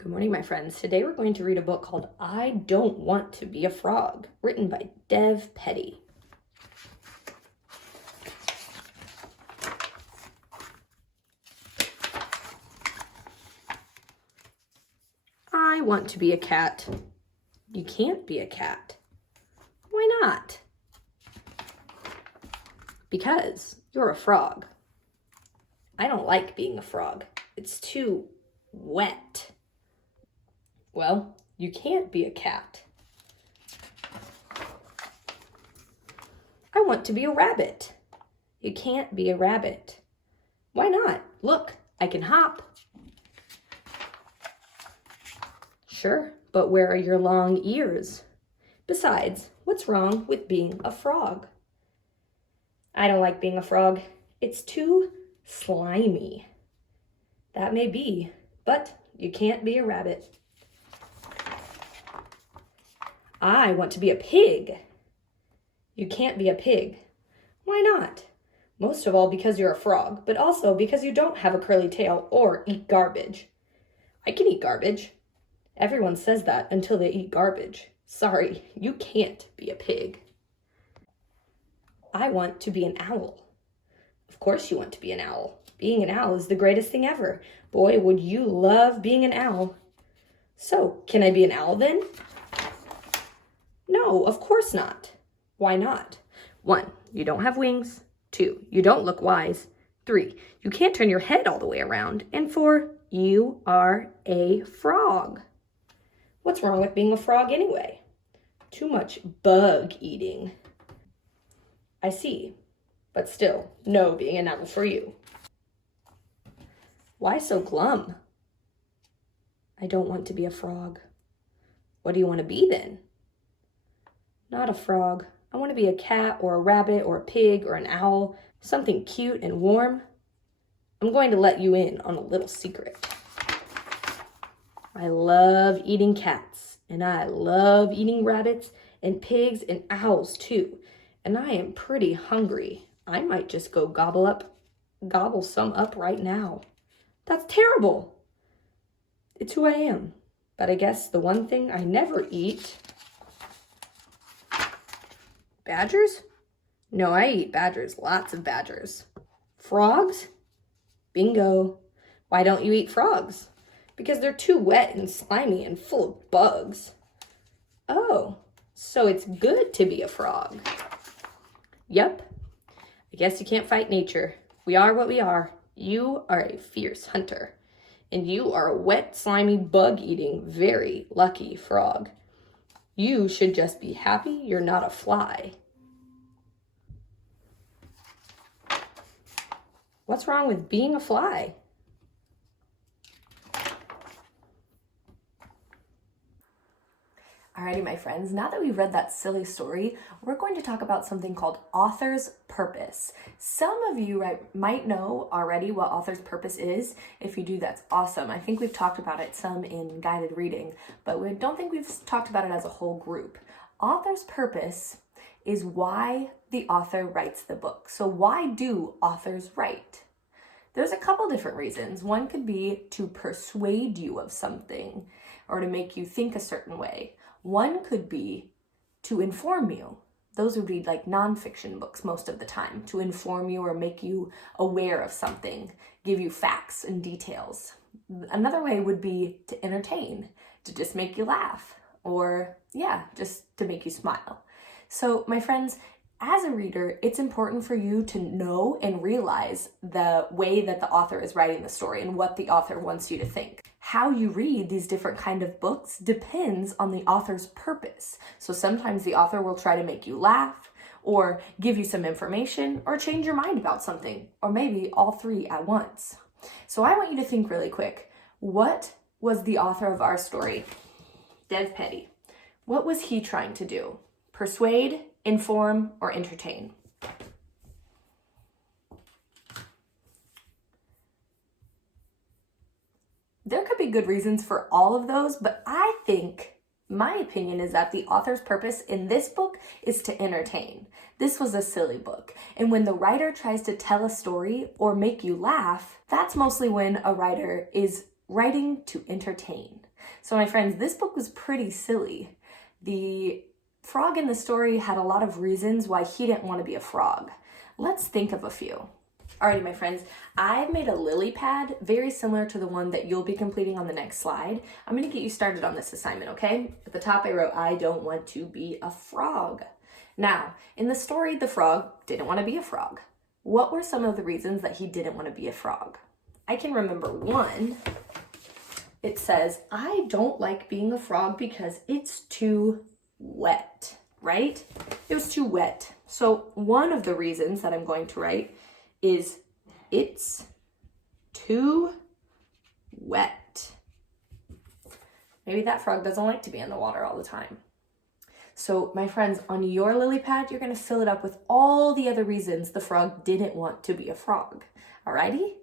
Good morning, my friends. Today we're going to read a book called I Don't Want to Be a Frog, written by Dev Petty. I want to be a cat. You can't be a cat. Why not? Because you're a frog. I don't like being a frog. It's too wet. Well, you can't be a cat. I want to be a rabbit. You can't be a rabbit. Why not? Look, I can hop. Sure, but where are your long ears? Besides, what's wrong with being a frog? I don't like being a frog. It's too slimy. That may be, but you can't be a rabbit. I want to be a pig. You can't be a pig. Why not? Most of all because you're a frog, but also because you don't have a curly tail or eat garbage. I can eat garbage. Everyone says that until they eat garbage. Sorry, you can't be a pig. I want to be an owl. Of course you want to be an owl. Being an owl is the greatest thing ever. Boy, would you love being an owl. So, can I be an owl then? No, of course not. Why not? 1, you don't have wings. 2, you don't look wise. 3, you can't turn your head all the way around. And 4, you are a frog. What's wrong with being a frog anyway? Too much bug eating. I see, but still, no being an owl for you. Why so glum? I don't want to be a frog. What do you want to be then? Not a frog. I want to be a cat or a rabbit or a pig or an owl, something cute and warm. I'm going to let you in on a little secret. I love eating cats, and I love eating rabbits and pigs and owls too. And I am pretty hungry. I might just go gobble some up right now. That's terrible. It's who I am. But I guess the one thing I never eat. Badgers? No, I eat badgers, lots of badgers. Frogs? Bingo. Why don't you eat frogs? Because they're too wet and slimy and full of bugs. Oh, so it's good to be a frog. Yep. I guess you can't fight nature. We are what we are. You are a fierce hunter. And you are a wet, slimy, bug-eating, very lucky frog. You should just be happy you're not a fly. What's wrong with being a fly? Alrighty, my friends, now that we've read that silly story, we're going to talk about something called author's purpose. Some of you might know already what author's purpose is. If you do, that's awesome. I think we've talked about it some in guided reading, but we don't think we've talked about it as a whole group. Author's purpose is why the author writes the book. So why do authors write? There's a couple different reasons. One could be to persuade you of something or to make you think a certain way. One could be to inform you. Those would be like nonfiction books most of the time, to inform you or make you aware of something, give you facts and details. Another way would be to entertain, to just make you laugh, or just to make you smile. So my friends, as a reader, it's important for you to know and realize the way that the author is writing the story and what the author wants you to think. How you read these different kind of books depends on the author's purpose. So sometimes the author will try to make you laugh or give you some information or change your mind about something, or maybe all three at once. So I want you to think really quick. What was the author of our story, Dev Petty? What was he trying to do? Persuade, inform, or entertain? There could be good reasons for all of those, but I think my opinion is that the author's purpose in this book is to entertain. This was a silly book, and when the writer tries to tell a story or make you laugh, that's mostly when a writer is writing to entertain. So my friends, this book was pretty silly. The frog in the story had a lot of reasons why he didn't want to be a frog. Let's think of a few. Alrighty, my friends, I've made a lily pad very similar to the one that you'll be completing on the next slide. I'm going to get you started on this assignment, okay? At the top I wrote, I don't want to be a frog. Now, in the story, the frog didn't want to be a frog. What were some of the reasons that he didn't want to be a frog? I can remember one. It says, I don't like being a frog because it's too wet, right? It was too wet. So one of the reasons that I'm going to write is it's too wet. Maybe that frog doesn't like to be in the water all the time. So my friends, on your lily pad, you're going to fill it up with all the other reasons the frog didn't want to be a frog. Alrighty?